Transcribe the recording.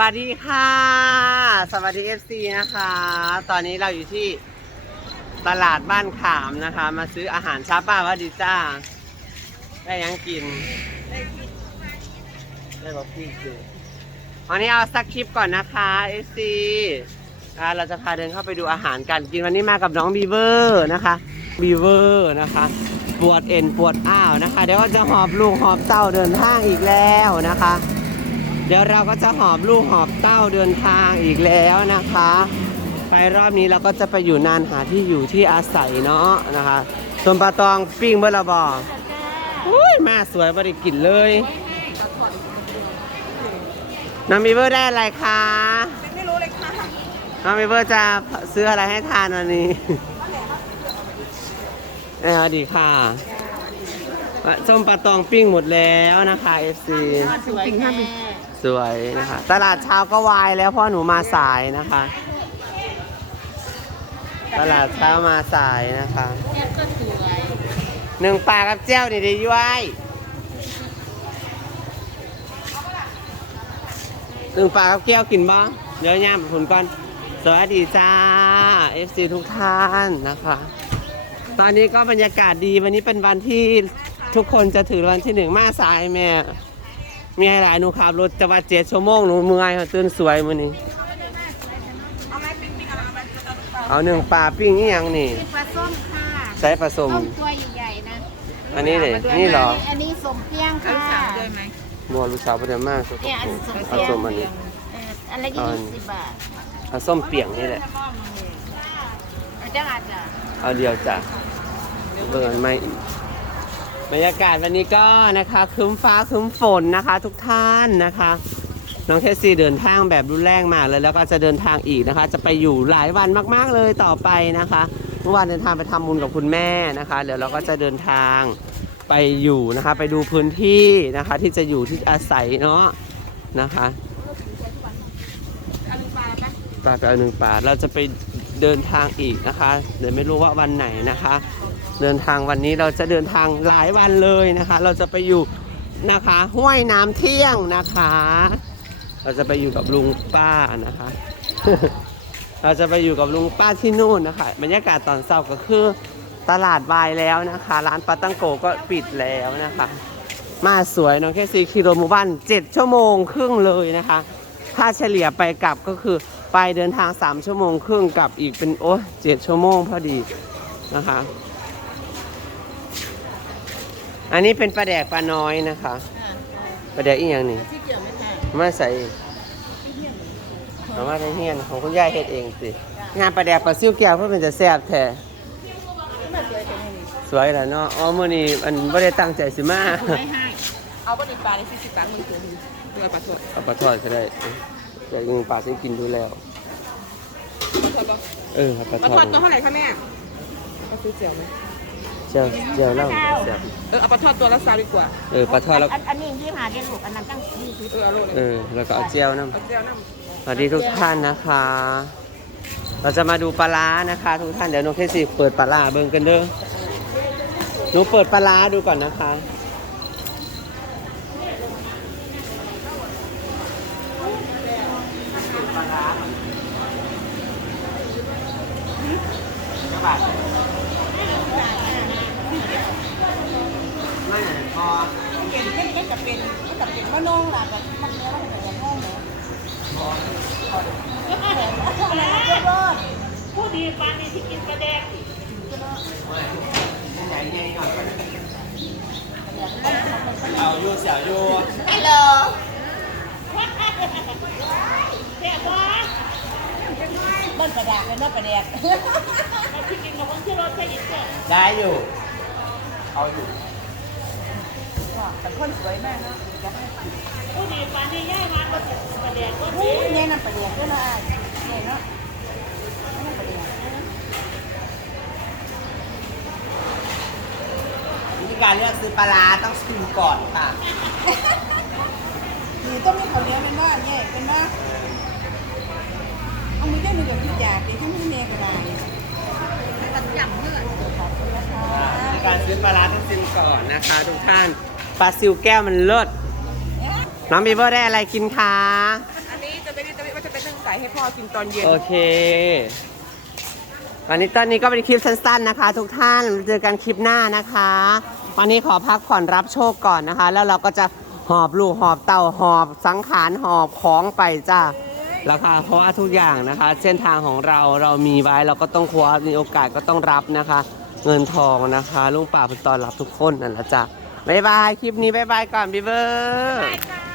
วัสดีค่ะ สวัสดี FC นะคะ ตอนนี้เราอยู่ที่ตลาดบ้านขามนะคะ มาซื้ออาหารช้าป้าว่าดีจ้า ได้ยังกิน ได้บอกพี่คือวันนี้เอาสักคลิปก่อนนะคะ FC อ่าเราจะพาเดินเข้าไปดูอาหารกันกินวันนี้มากับน้องบีเวอร์นะคะบีเวอร์นะคะ ปวดเอ็นปวดอ้าวนะคะ เดี๋ยวก็จะหอบลูกหอบเต้าเดินทางอีกแล้วนะคะ เดี๋ยวเราก็จะหอบลูกหอบเต้าเดินทางอีกแล้วนะคะ ไปรอบนี้เราก็จะไปอยู่นานหาที่อยู่ที่อาศัยเนาะนะคะส่วนปลาตองปิ้งเบอร์ละบออุ้ยแม่สวยบริกินเลยน้องมีเบอร์ได้อะไรคะไม่รู้เลยค่ะน้องมีเบอร์จะซื้ออะไรให้ทานวันนี้เออดีค่ะส้มปลาตองปิ้งหมดแล้วนะคะ FC สวยแม่ส วยนะคะ ตลาดเช้าก็วายแล้วเพราะหนูมาสายนะคะ ตลาดเช้ามาสายนะคะหนึ่งปลากับเจ้านี่ด้ย้วยหนึ่งปลากับแก้วกินบ้างเดี๋ยวย่ามผลก่อน สวัสดีจ้า FC ทุกท่านนะคะ ตอนนี้ก็บรรยากาศดีวันนี้เป็นวันที่ทุกคนจะถือวันที่หนึ่งมาสายแม่ มีให้หลายหนูขับรถจะว่าเจ็ดชั่วโมงหนูเมื่อยค่ะตื่นสวยมื้อนี้เอาไหมปิ๊งปิ๊งอะไรเอาไหมเอาหนึ่งปลาปิ้งนี่ยังนี่นี่ปลาส้มค่ะใส่ผสมส้มตัวใหญ่ๆนะอันนี้เลยนี่เหรออันนี้สมเปี้ยงค่ะ บัวลูกสาวประเดี๋ยวมากสุดเนี่ยอันสมเอาเปี้ยงส้มอันนี้ เอออันละยี่สิบบาทเอาส้มเปียงนี่แหละ เอาจ้าอาจจะเอาเดียวจ้ะเบิ่งไม่อีก บรรยากาศวันนี้ก็นะคะคึ้มฟ้าคึ้มฝนนะคะ ทุกท่านนะคะ น้องเทสซี่เดินทางแบบรุนแรงมากเลยแล้วก็จะเดินทางอีกนะคะ จะไปอยู่หลายวันมากๆเลยต่อไปนะคะเมื่อวานเดินทางไปทำบุญกับคุณแม่นะคะเดี๋ยวเราก็จะเดินทางไปอยู่นะคะ ไปดูพื้นที่นะคะ ที่จะอยู่ที่อาศัยเนาะนะคะปลาปะปลาไปเอาหนึ่งปลาเราจะไปเดินทางอีกนะคะ เดี๋ยวไม่รู้ว่าวันไหนนะคะ เดินทางวันนี้เราจะเดินทางหลายวันเลยนะคะ เราจะไปอยู่นะคะห้วยน้ำเที่ยงนะคะ เราจะไปอยู่กับลุงป้านะคะ เราจะไปอยู่กับลุงป้าที่นู่นนะคะบรรยากาศตอนเช้าก็คือตลาดวายแล้วนะคะ ร้านปาตังโกก็ปิดแล้วนะคะ มาสวยน้องแค่ซีกิโลหมู่บ้าน7ชั่วโมงครึ่งเลยนะคะ ถ้าเฉลี่ยไปกลับก็คือไปเดินทาง 3 ชั่วโมงครึ่งกลับอีกเป็นโอ้เจ็ดชั่วโมงพอดีนะคะ อันนี้เป็นปลาแดกปลาน้อยนะคะปลาแดกอีกอย่างหนึ่งที่เกี่ยวไม่แพงมาใส่เอามาในเฮียนของคุณยายเฮ็ดเองสิงานปลาแดกปลาซิ่วแก้วเพื่อเป็นจะแซ่บแท้สวยแล้วเนาะอ๋อมื้อนี้มันบ่ได้ตั้งใจสิมาไม่ให้เอาปลาดิบปลาได้สี่สิบบาทมึงตัวตัวปลาสดเอาปลาทอดก็ได้อยากกินปลาที่กินดูแล้วปลาสดเออครับปลาปลาททออดดตัวเท่าไหร่คะแม่เอาซื้อเจียวไหม เจ้าเจ้าเล่าแซ่บเออเอาปลาทอดตัวละซาดีกว่าเออปลาทอดแล้วอันนี้ที่หาได้ลูกอันนั้นตั้งยี่สิบเออเอาโลเลยเออแล้วก็เอาเจียวน้ำเอาเจียวน้ำสวัสดีทุกท่านนะคะ เราจะมาดูปลาร้านะคะทุกท่านเดี๋ยวน้องเคสิเปิดปลาร้าเบิ่งกันเด้อหนูเปิดปลาร้าดูก่อนนะคะ ไม่พอเป็นไม่ไม่จะเป็นไม่จะเป็นมะนงล่ะแบบมันเนื้อมันจะอย่างงงผู้ดีปานนี้ที่กินกระแดกเอาอยู่เสียวอยู่ฮัลโหลเบิ้ลประแดกเลยเนาะประแดกที่กินกับคนที่รถใช่ยินเจ้ได้อยู่ เอาอยู่แต่คนสวยมากเนาะผู้ดีปานนี้ย่ายมาก็จะประเดี๋ยวก็โอ้ยเนี่ยนั่นประแดกด้วยนะเนี่ยเนาะวิธีการเลือกซื้อปลาร้าต้องชิมก่อนค่ะดีต้องมีเขาเลี้ยงเป็นว่าแย่เป็นว่าเอามือได้มือกับพี่จ่าเดี๋ยวที่มือเมย์ก็ได้ตัดจับเมื่อขอบคุณนะคะ วิธีการซื้ อปลาร้าต้องชิมก่อนนะคะทุกท่านปลาซิวแก้วมันเลิศน้องบีเบอร์ได้อะไรกินคะอันนี้จะก็จะเป็นนึ่งไก่ให้พ่อกินตอนเย็นโอเควันนี้ตอนนี้ก็เป็นคลิปสั้นๆนะคะ ทุกท่านเจอกันคลิปหน้านะคะ วันนี้ขอพักผ่อนรับโชคก่อนนะคะ แล้วเราก็จะหอบลูกหอบเต่าหอบสังขารหอบของไปจ้าแล้วค่ะเพราะว่าทุกอย่างนะคะ เส้นทางของเราเรามีไว้เราก็ต้องคว้ามีโอกาสก็ต้องรับนะคะ เงินทองนะคะ ลุงป่าเป็นตอนรับทุกคนนั่นแหละจ้ะบ๊ายบาย คลิปนี้บ๊ายบายก่อนบีเบอร์ ไปจ้า